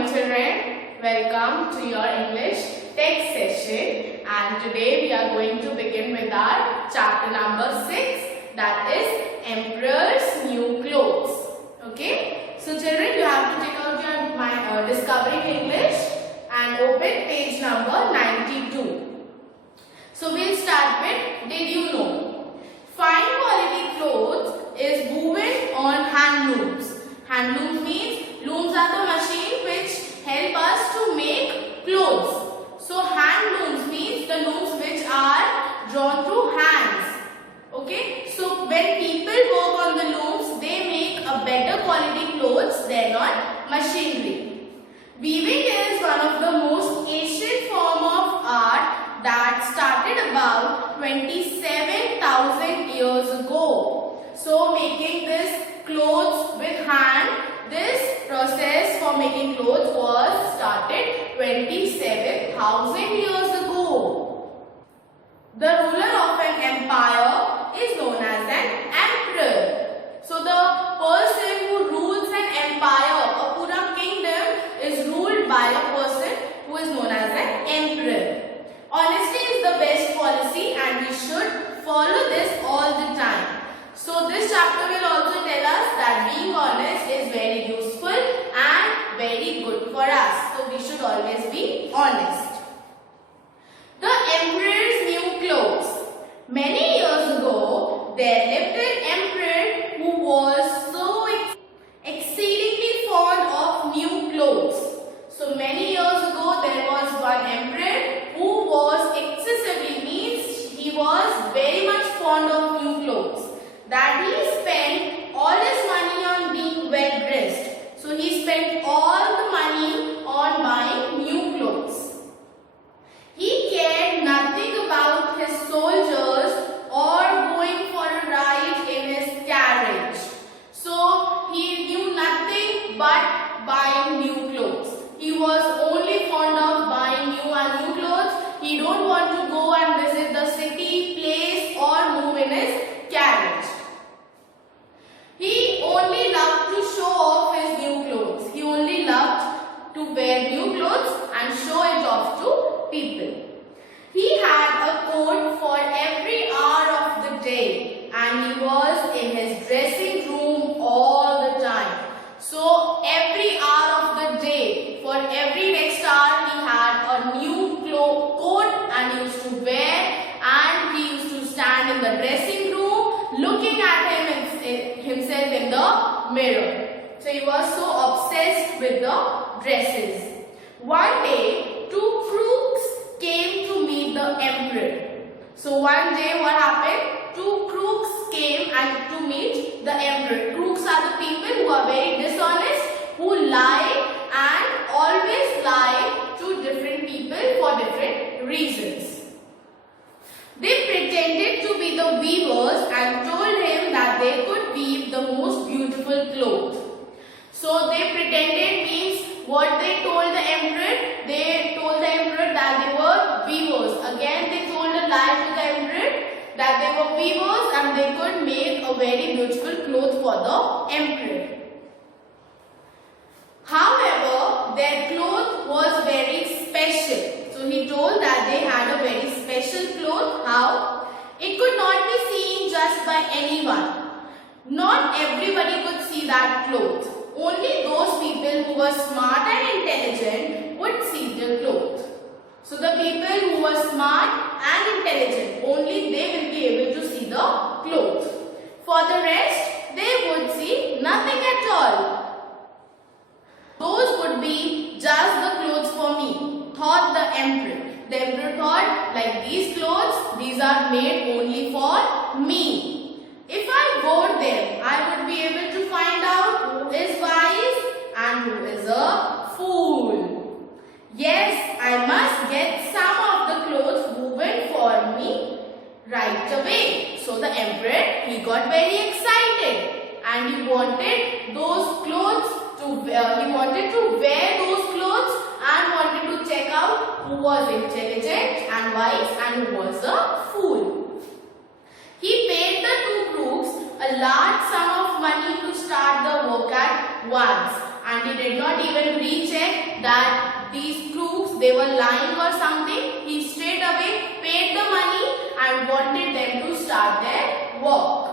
morning children, welcome to your English text session, and today we are going to begin with our chapter number 6, that is Emperor's New Clothes. Okay, so children, you have to take out your Discovering English and open page number 92. So we'll start with Did you know? Fine quality clothes is woven on hand looms. Hand looms means looms are the machine which help us to make clothes. So hand looms means the looms which are drawn through hands. Okay, so when people work on the looms, they make a better quality clothes than on machinery. Weaving is one of the most ancient form of art that started about 27,000 years ago. So making this clothes with hand, this process for making clothes was started 27,000 years ago. The ruler of an empire is known as an emperor. So the person who rules an empire, a pura kingdom, is ruled by a person who is known as an emperor. Honesty is the best policy and we should follow this all the time. So this chapter will also tell us that being honest is very useful and very good for us. So we should always be honest. The emperor's new clothes. Many years ago, there lived an emperor who was so exceedingly fond of new clothes. So many years ago, there was one emperor who was excessively, means he was very much fond of new clothes, that he spent all his money on being well dressed. So he spent all the money on buying new clothes. He cared nothing about his soldiers or going for a ride in his carriage. So he knew nothing but buying new clothes. He was only fond of buying new clothes. He don't want to go and visit the city, place or move in his carriage. He only loved to show off his new clothes. He only loved to wear new clothes and show it off to people. He had a coat for every hour of the day and he was in his dressing room all the time. So every hour of the day, for every next hour he had a new coat and he used to wear, and he used to stand in the dressing room looking at himself in the mirror. So he was so obsessed with the dresses. One day, two crooks came to meet the emperor. So one day what happened? Two crooks came to meet the emperor. Crooks are the people who are very dishonest, who lie and always lie to different people for different reasons. They pretended to be the weavers and told him that they could weave the most beautiful cloth. So they pretended means what they told the emperor. They told the emperor that they were weavers. Again they told a lie to the emperor that they were weavers and they could make a very beautiful cloth for the emperor. However, their cloth was very special. So he told that they had a very special cloth. How? It could not be seen just by anyone. Not everybody could see that cloth. Only those people who were smart and intelligent would see the cloth. So the people who were smart and intelligent, only they will be able to see the cloth. For the rest, they would see nothing at all. Those would be just the clothes for me, thought the emperor. The emperor thought, like these clothes, these are made only for me. If I wore them, I would be able to find out who is wise and who is a fool. Yes, I must get some of the clothes woven for me right away. So the emperor, he got very excited and he wanted those clothes he wanted to wear those clothes and wanted to check out who was intelligent and wise and who was a fool. He paid the two crooks a large sum of money to start the work at once, and and he did not even recheck that these crooks, they were lying or something. He straight away paid the money and wanted them to start their work.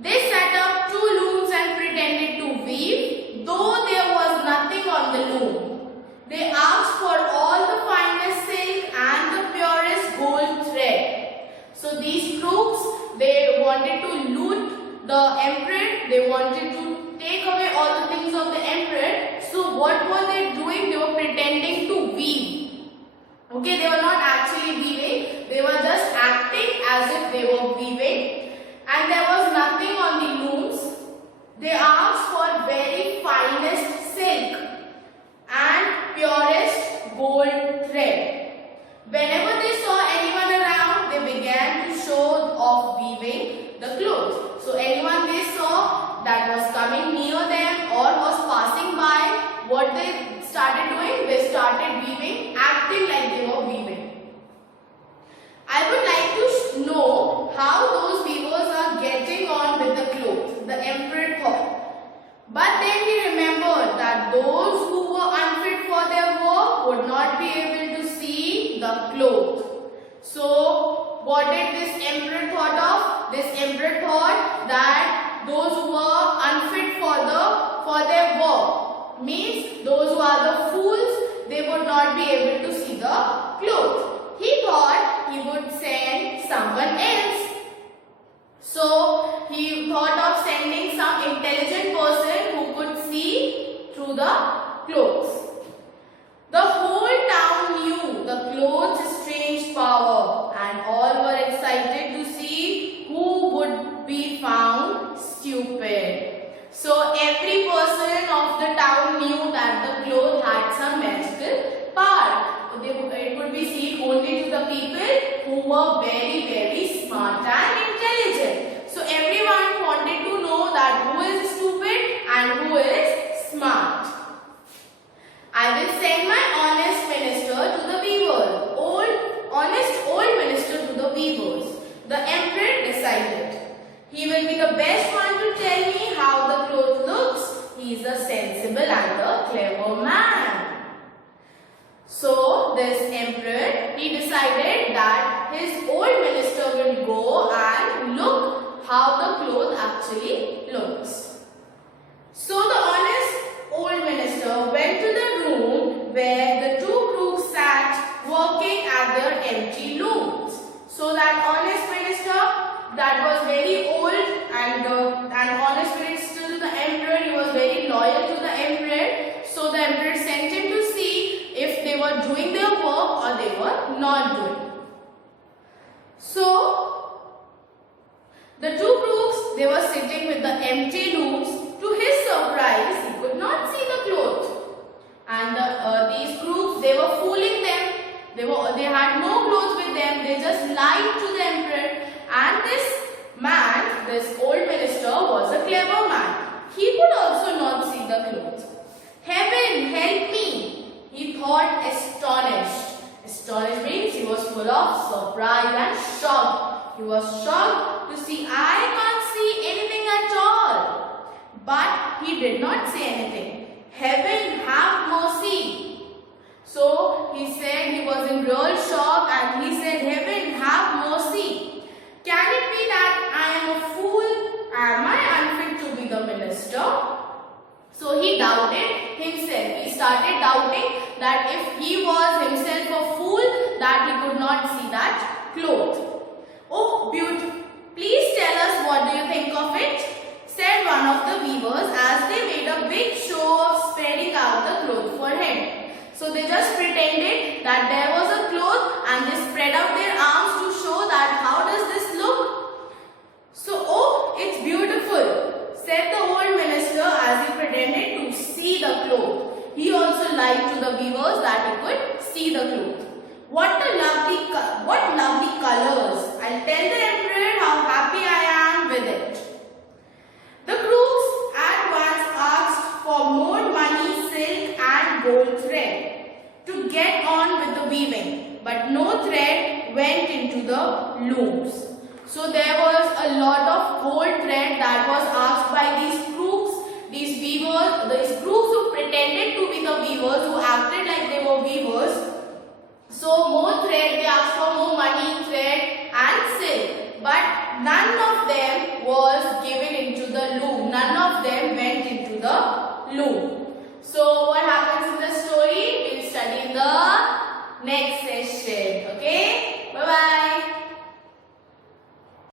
They set up 2 looms and pretended to weave, though there was nothing on the loom. They asked for all the finest silk and the purest gold thread. So these crooks, they wanted to loot the emperor. They wanted to take away all the things of the emperor. So what were they doing? They were pretending to weave. Okay, they were not actually weaving. They were just acting as if they were weaving. And there was nothing on the looms. They asked for very finest silk and purest gold thread. Whenever they saw anyone around, they began to show off weaving the clothes. So anyone they saw that was coming near them or was passing by, what they started doing? They started weaving, acting like they were weaving. I would like to know how those weavers are getting on with the clothes, the emperor thought. But then he remembered that those who were unfit for their work would not be able to see the cloth. So what did this emperor thought of? This emperor thought that those who were unfit for their work, means those who are the fools, they would not be able to see the cloth. He thought he would send someone else. So he thought of sending some intelligent person who could see through the clothes. The whole town knew the clothes' strange power, and all were excited to see who would be found stupid. So every person of the town knew that the cloth had some magical power. It would be seen only to the people who were very, very smart and intelligent. So everyone wanted to know that who is stupid and who is smart. I will send my honest minister to the weavers, honest old minister to the weavers. The emperor decided. He will be the best one to tell me how the cloth looks. He is a sensible and a clever man. So this emperor, he decided that his old minister will go and look how the cloth actually looks. So the honest old minister went to the room where the 2 crooks sat working at their empty looms. So that honest minister, that was very old and honest minister to the emperor, he was very loyal to the emperor. So the emperor sent him to see if they were doing their work or they were not doing. So the 2 crooks, they were sitting with the empty looms. To his surprise, he could not see the cloth. And these crooks, they were fooling them. They had no clothes with them. They just lied to the emperor. And this man, this old minister, was a clever man. He could also not see the cloth. Heaven, help me! He thought astonished. Astonished means he was full of surprise and shock. He was shocked to see, I can't see anything at all. But he did not say anything. Heaven, have mercy. So he said he was in real shock and he said, Heaven, have mercy. Can it be that I am a fool? Am I unfit to be the minister? So he doubted himself. He started doubting that if he was himself a fool, that he could not see that cloth. Oh, beautiful. Please tell us, what do you think of it? Said one of the weavers as they made a big show of spreading out the cloth for him. So they just pretended that there was a cloth and they spread out their arms to show that how does this look? So, oh, it's beautiful, said the old minister as he pretended to see the cloth. He also lied to the weavers that he could see the cloth. What lovely colors. I'll tell the emperor how happy I am with it. The crooks at once asked for more money, silk and gold thread to get on with the weaving, but no thread went into the looms. So there was a lot of gold thread that was asked by these crooks. these weavers, these crooks who pretended to be the weavers, who acted like they were weavers, so more thread, they asked for more money, thread and silk. But none of them was given into the loom. None of them went into the loom. So what happens in the story? We'll study in the next session.